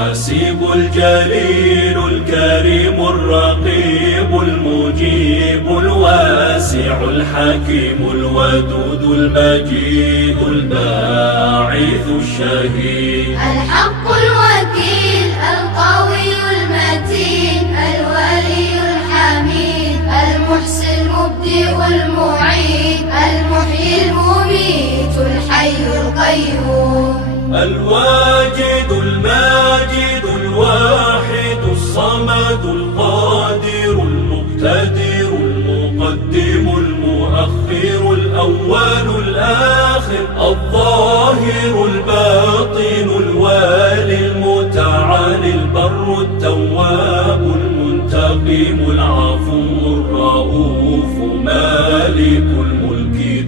الحسيب الجليل الكريم الرقيب المجيب الواسع الحكيم الودود المجيد الباعث الشهيد الحق الوكيل القوي المتين الولي الحميد المحسن المبدئ المعيد المحيي المميت الحي القيوم الواجد الماجد الواحد الصمد القادر المقتدر المقدم المؤخر الأول الآخر الظاهر الباطن